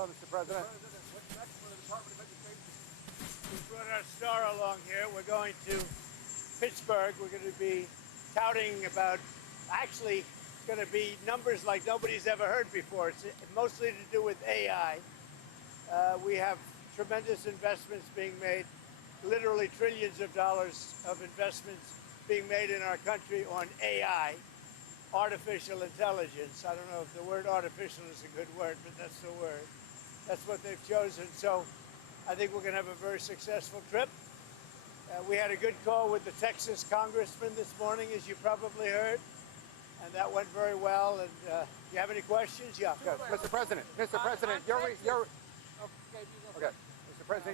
Hello, Mr. President. What's next for the Department of Education? We brought our star along here. We're going to Pittsburgh. We're going to be touting about, actually, it's going to be numbers like nobody's ever heard before. It's mostly to do with AI. We have tremendous investments being made, literally trillions of dollars of investments being made in our country on AI, artificial intelligence. I don't know if the word artificial is a good word, but that's the word. That's what they've chosen. So I think we're going to have a very successful trip. We had a good call with the Texas congressman this morning, as you probably heard, and that went very well. And you have any questions? Yeah, go. Mr. President, Mr. President,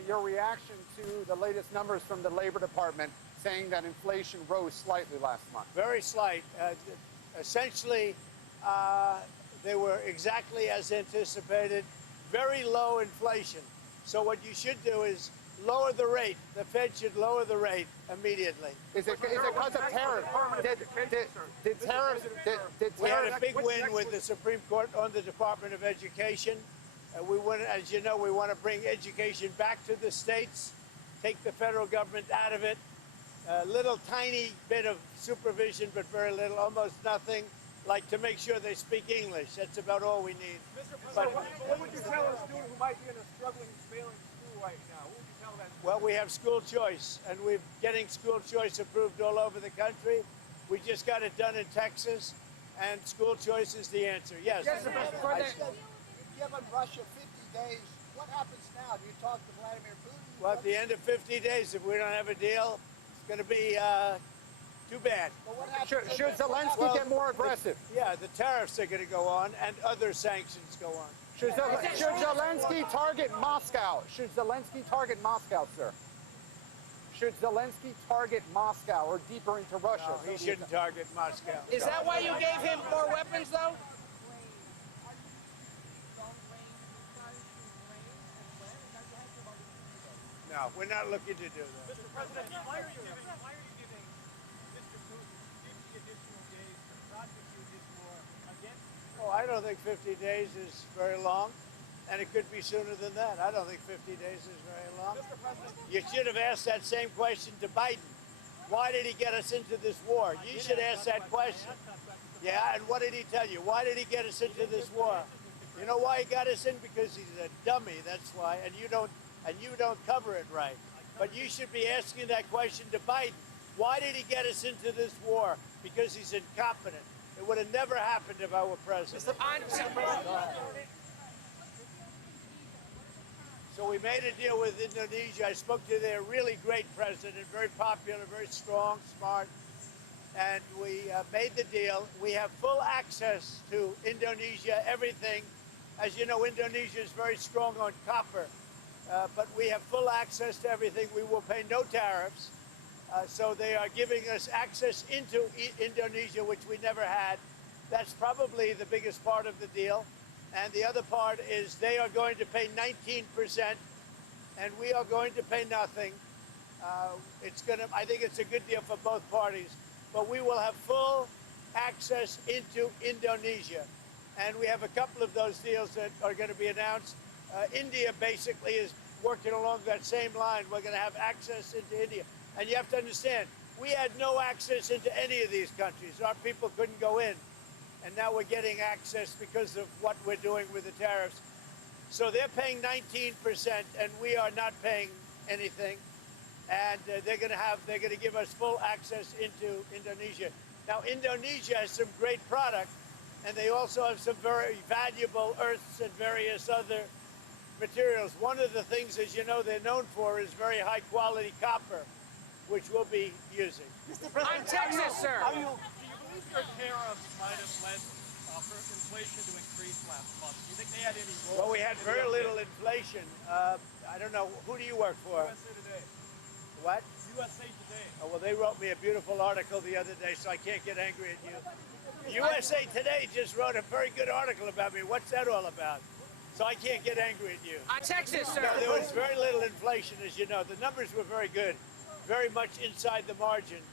your reaction to the latest numbers from the Labor Department saying that inflation rose slightly last month. Very slight. Essentially, they were exactly as anticipated. Very low inflation. So what you should do is lower the rate. The Fed should lower the rate immediately. Is it because of tariffs? Did tariffs? We had a big win with the Supreme Court on the Department of Education. We want, as you know, we want to bring education back to the states, take the federal government out of it. A little tiny bit of supervision, but very little, almost nothing, like to make sure they speak English. That's about all we need. Mr. President, what would you tell a student who might be in a struggling, failing school right now? What would you tell that student? Well, we have school choice, and we're getting school choice approved all over the country. We just got it done in Texas, and school choice is the answer. Yes. Yes, Mr. President. You've given Russia 50 days. What happens now? Do you talk to Vladimir Putin? Well, at the end of 50 days, if we don't have a deal, it's going to be too bad. Well, what happens Should Zelensky get more aggressive? Yeah, the tariffs are going to go on, and other sanctions go on. Should Zelensky target Moscow? Should Zelensky target Moscow, sir? Should Zelensky target Moscow or deeper into Russia? No, he shouldn't target Moscow. Is that why you gave him more weapons, though? No, we're not looking to do that. Mr. President, why are you giving Mr. Putin 50 additional days to prosecute his war against Oh, I don't think 50 days is very long, and it could be sooner than that. I don't think 50 days is very long. Mr. President? You should have asked that same question to Biden. Why did he get us into this war? You should ask that question. Yeah, and what did he tell you? Why did he get us into this war? You know why he got us in? Because he's a dummy, that's why, and you don't cover it right. But you should be asking that question to Biden. Why did he get us into this war? Because he's incompetent. It would have never happened if I were president. So we made a deal with Indonesia. I spoke to their really great president, very popular, very strong, smart. And we made the deal. We have full access to Indonesia, everything. As you know, Indonesia is very strong on copper. But we have full access to everything. We will pay no tariffs. So they are giving us access into Indonesia, which we never had. That's probably the biggest part of the deal. And the other part is they are going to pay 19%, and we are going to pay nothing. I think it's a good deal for both parties. But we will have full access into Indonesia. And we have a couple of those deals that are going to be announced. India basically is working along that same line. We're going to have access into India. And you have to understand, we had no access into any of these countries. Our people couldn't go in. And now we're getting access because of what we're doing with the tariffs. So they're paying 19%, and we are not paying anything. And they're going to give us full access into Indonesia. Now, Indonesia has some great product, and they also have some very valuable earths and various other materials. One of the things, as you know, they're known for is very high quality copper, which we'll be using. Mr. President, I'm Texas, sir. Do you believe your tariffs might have led for inflation to increase last month? Do you think they had any role? Well, we had very little inflation. I don't know. Who do you work for? USA Today. What? USA Today. Oh, well, they wrote me a beautiful article the other day, so I can't get angry at you. USA Today just wrote a very good article about me. What's that all about? So I can't get angry at you. I'm Texas, sir. No, there was very little inflation, as you know. The numbers were very good, very much inside the margin.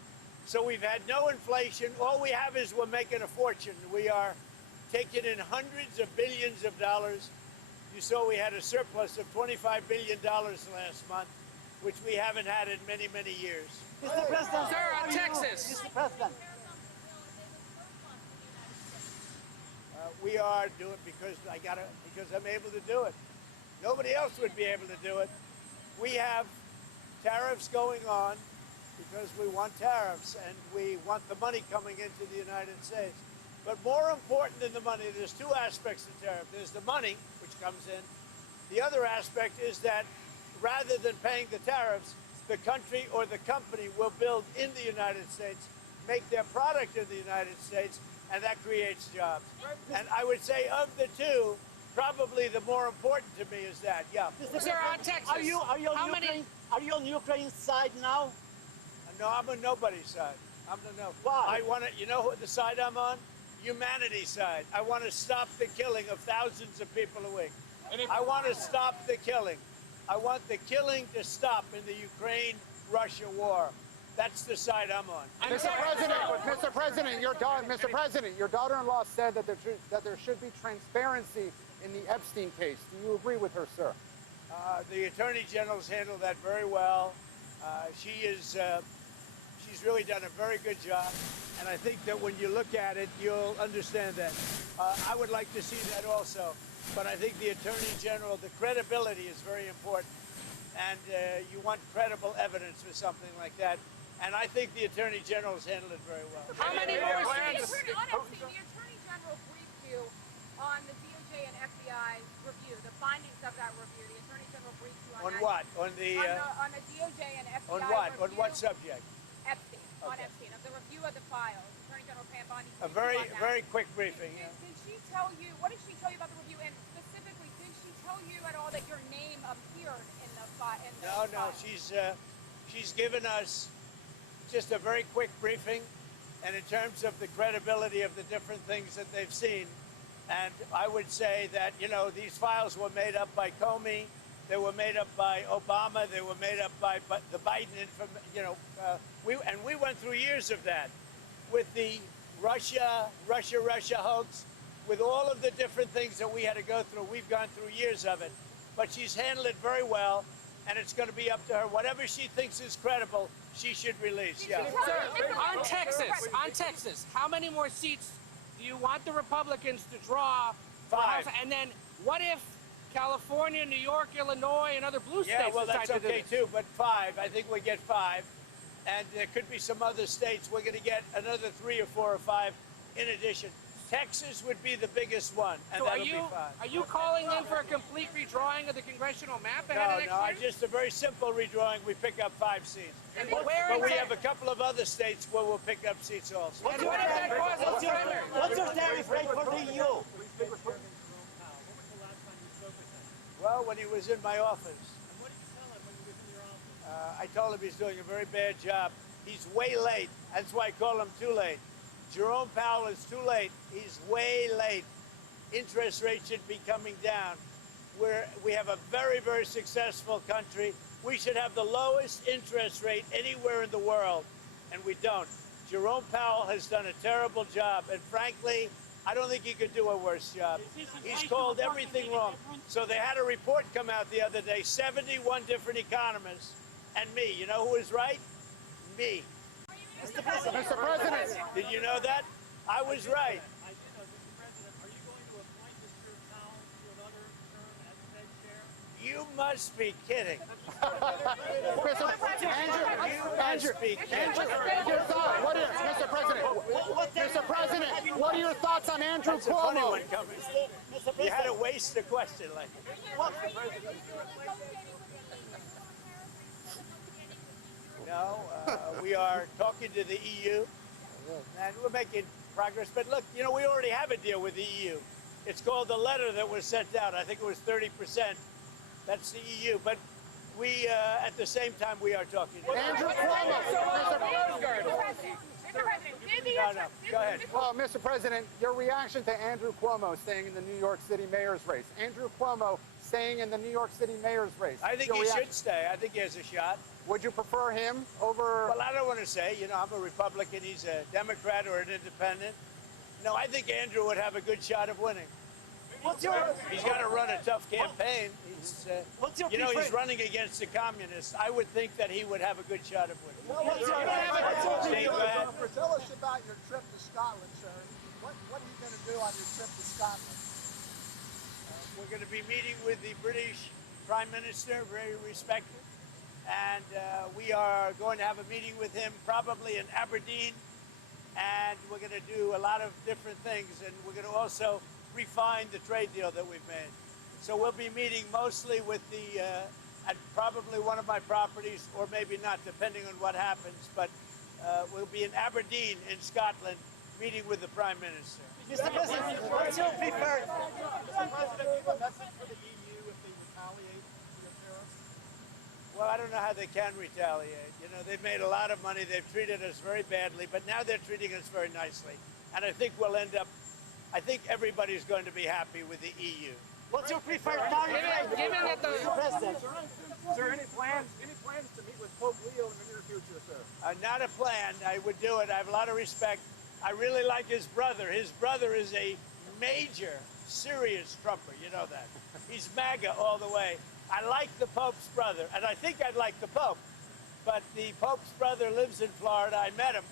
So we've had no inflation. All we have is we're making a fortune. We are taking in hundreds of billions of dollars You saw we had a surplus of $25 billion last month, which we haven't had in many, many years. Mr. President. Sir, on how are you? Texas. Mr. President. We are doing because I'm able to do it. Nobody else would be able to do it. We have tariffs going on because we want tariffs and we want the money coming into the United States. But more important than the money, there's two aspects to tariff. There's the money, which comes in. The other aspect is that rather than paying the tariffs, the country or the company will build in the United States, make their product in the United States, and that creates jobs. And I would say of the two, probably the more important to me is that, yeah. Sir, on Texas. Are you on How many- Ukraine? Are you on Ukraine's side now? No, I'm on nobody's side. I'm on no. Why? I want to, you know what the side I'm on? Humanity's side. I want to stop the killing of thousands of people a week. I want to stop the killing. I want the killing to stop in the Ukraine-Russia war. That's the side I'm on. Mr. President, your daughter-in-law said that there should be transparency in the Epstein case. Do you agree with her, sir? The Attorney General's handled that very well. She's really done a very good job, and I think that when you look at it, you'll understand that. I would like to see that also, but I think the Attorney General, the credibility is very important, and you want credible evidence for something like that, and I think the Attorney General's handled it very well. How many more The seats? Attorney General briefed you on the DOJ and FBI review, the findings of that review. The Attorney General briefed you on On that. what? On the On the DOJ and FBI on what? review. On what subject? Epstein. On Okay. Epstein, of the review of the files. Attorney General Pam Bondi A briefed very, you on that. very quick briefing. Did, Yeah. did she tell you, what did she tell you about the review? And specifically, did she tell you at all that your name appeared in the file? No, she's given us just a very quick briefing, and in terms of the credibility of the different things that they've seen, and I would say that, you know, these files were made up by Comey, they were made up by Obama, they were made up by the Biden, we went through years of that with the Russia hoax, with all of the different things that we had to go through. We've gone through years of it, but she's handled it very well, and it's going to be up to her. Whatever she thinks is credible, she should release. Yeah. Sir, on Texas, how many more seats do you want the Republicans to draw? for 5. House? And then what if California, New York, Illinois, and other blue states Yeah, well, that's decide to do okay this? too, but 5. I think we get 5. And there could be some other states. We're going to get another 3 or 4 or 5 in addition. Texas would be the biggest one, and So that'll be 5. are you calling then for a complete redrawing of the congressional map ahead of next No, year? just a very simple redrawing. We pick up 5 seats. And where But we exact- have a couple of other states where we'll pick up seats also. And what if that causes primary? What's your tariff rate for the EU? Well, when he was in my office, And what did you tell him when he was in your office? I told him he's doing a very bad job. He's way late. That's why I call him too late. Jerome Powell is too late. He's way late. Interest rates should be coming down. We have a very, very successful country. We should have the lowest interest rate anywhere in the world, and we don't. Jerome Powell has done a terrible job, and frankly, I don't think he could do a worse job. He's called everything wrong. So they had a report come out the other day, 71 different economists, and me. You know who was right? Me. Mr. President, Did you know that? I was right. I did know, Mr. President, are you going to appoint Mr. Powell to another term as Fed chair? You must be kidding. Mr. President, what are your thoughts on Andrew That's a funny Cuomo? one coming. Mr. You had to President, waste a question like that. No, we are talking to the EU, and we're making progress. But look, you know, we already have a deal with the EU. It's called the letter that was sent out. I think it was 30%. That's the EU. But we, at the same time, we are talking. Andrew Cuomo. No, go ahead. Well, Mr. President, your reaction to Andrew Cuomo staying in the New York City mayor's race. Andrew Cuomo staying in the New York City mayor's race. I think Your he reaction- should stay. I think he has a shot. Would you prefer him over? Well, I don't want to say, you know, I'm a Republican, he's a Democrat or an independent. No, I think Andrew would have a good shot of winning. He's got to run a tough campaign. He's, you know, he's running against the communists. I would think that he would have a good shot of winning. Steve, go ahead. Tell us about your trip to Scotland, sir. What are you going to do on your trip to Scotland? We're going to be meeting with the British Prime Minister, very respected. And we are going to have a meeting with him probably in Aberdeen. And we're going to do a lot of different things. And we're going to also refine the trade deal that we've made. So we'll be meeting mostly with the, at probably one of my properties, or maybe not, depending on what happens. But we'll be in Aberdeen in Scotland, meeting with the Prime Minister. Mr. President, what's your preferred? Mr. President, give a message for the EU if they retaliate for the tariffs? Well, I don't know how they can retaliate. You know, they've made a lot of money. They've treated us very badly, but now they're treating us very nicely. And I think we'll end up, I think everybody's going to be happy with the EU. What's your preferred tariff? Given that the President. Sir, any plans to meet with Pope Leo in the near future, sir? Not a plan. I would do it. I have a lot of respect. I really like his brother. His brother is a major, serious Trumper. You know that. He's MAGA all the way. I like the Pope's brother, and I think I'd like the Pope. But the Pope's brother lives in Florida. I met him,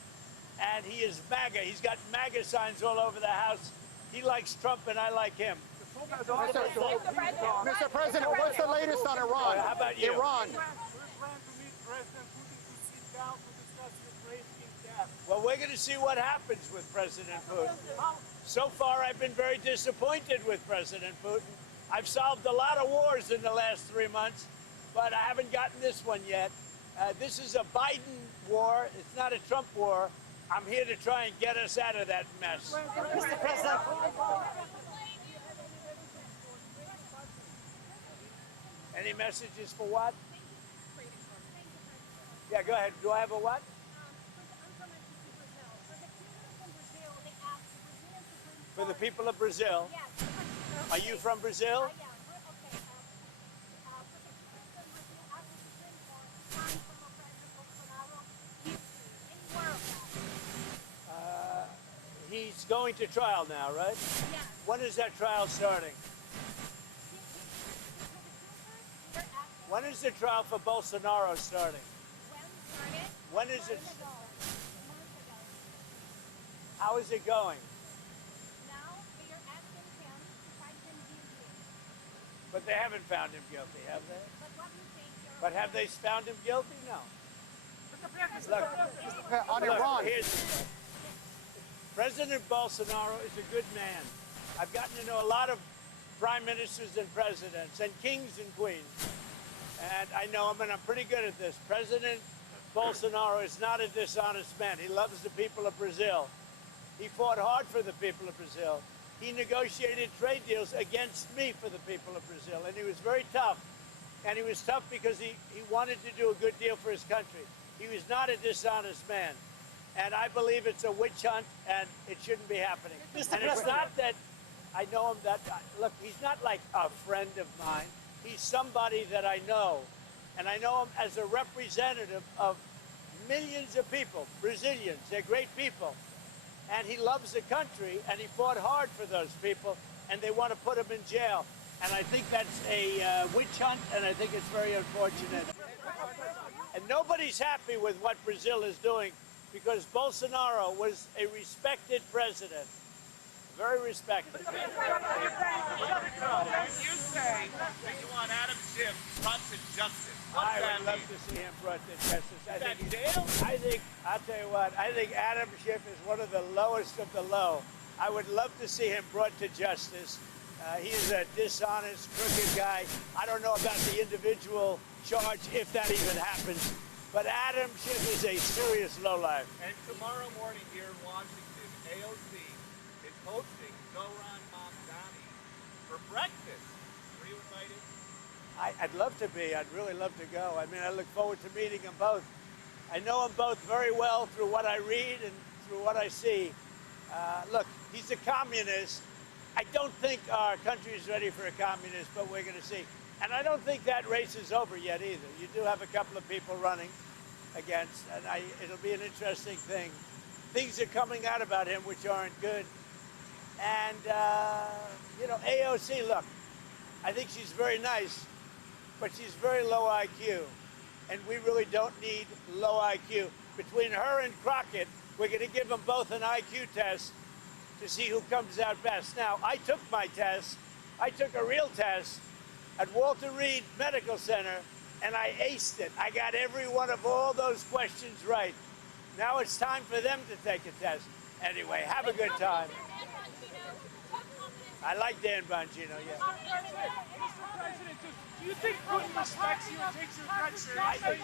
and he is MAGA. He's got MAGA signs all over the house. He likes Trump, and I like him. Mr. President, what's the latest on Iran? How about you? Iran. We plan to meet President Putin to sit down to discuss Ukraine in depth. Well, we're going to see what happens with President Putin. So far, I've been very disappointed with President Putin. I've solved a lot of wars in the last 3 months, but I haven't gotten this one yet. This is a Biden war. It's not a Trump war. I'm here to try and get us out of that mess. Mr. President. Any messages for what? Yeah, go ahead. Do I have a what? For the people of Brazil. Are you from Brazil? He's going to trial now, right? Yes. When is that trial starting? When is the trial for Bolsonaro starting? When is it? How is it going? Now they are asking him to find him guilty. But they haven't found him guilty, have they? But what do you think? But have they found him guilty? No. Look, On Iran. here's the thing. President Bolsonaro is a good man. I've gotten to know a lot of prime ministers and presidents and kings and queens. And I know him, and I'm pretty good at this. President Bolsonaro is not a dishonest man. He loves the people of Brazil. He fought hard for the people of Brazil. He negotiated trade deals against me for the people of Brazil, and he was very tough. And he was tough because he wanted to do a good deal for his country. He was not a dishonest man. And I believe it's a witch hunt, and it shouldn't be happening. And it's not that I know him that, look, he's not like a friend of mine. He's somebody that I know. And I know him as a representative of millions of people, Brazilians. They're great people. And he loves the country, and he fought hard for those people, and they want to put him in jail. And I think that's a witch hunt, and I think it's very unfortunate. And nobody's happy with what Brazil is doing, because Bolsonaro was a respected president, very respected. You say that you want Adam Schiff brought to justice. I would love to see him brought to justice. I'll tell you what, I think Adam Schiff is one of the lowest of the low. I would love to see him brought to justice. He's a dishonest, crooked guy. I don't know about the individual charge, if that even happens. But Adam Schiff is a serious lowlife. And tomorrow morning here in Washington, AOC is hosting Zoran Mamdani for breakfast. Are you invited? I'd love to be. I'd really love to go. I mean, I look forward to meeting them both. I know them both very well through what I read and through what I see. Look, he's a communist. I don't think our country is ready for a communist, but we're going to see. And I don't think that race is over yet either. You do have a couple of people running against, and it'll be an interesting thing. Things are coming out about him which aren't good. And, you know, AOC, look, I think she's very nice, but she's very low IQ. And we really don't need low IQ. Between her and Crockett, we're going to give them both an IQ test to see who comes out best. Now, I took my test. I took a real test at Walter Reed Medical Center, and I aced it. I got every one of all those questions right. Now it's time for them to take a test. Anyway, have a good time. I like Dan Bongino, yeah. Mr. President, do you think Putin respects you and takes you threats seriously?